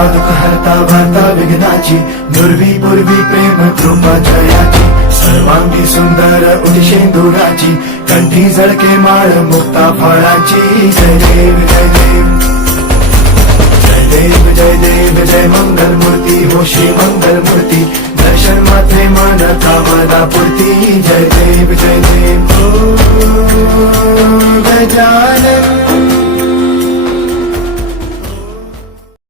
हरता दुःख हरता वार्ता विघ्नाची, नुरवी पूर्वी प्रेम कृपा जयाची, सर्वांगी सुंदर उदिशेंदुराची, कंठी झळके माळ मुक्ता फळाची. जय देव जय देव जय देव जय देव जय मंगल मूर्ती हो श्री मंगल मूर्ती, दर्शन मात्रे मन कामना पूर्ती. जय देव जय देव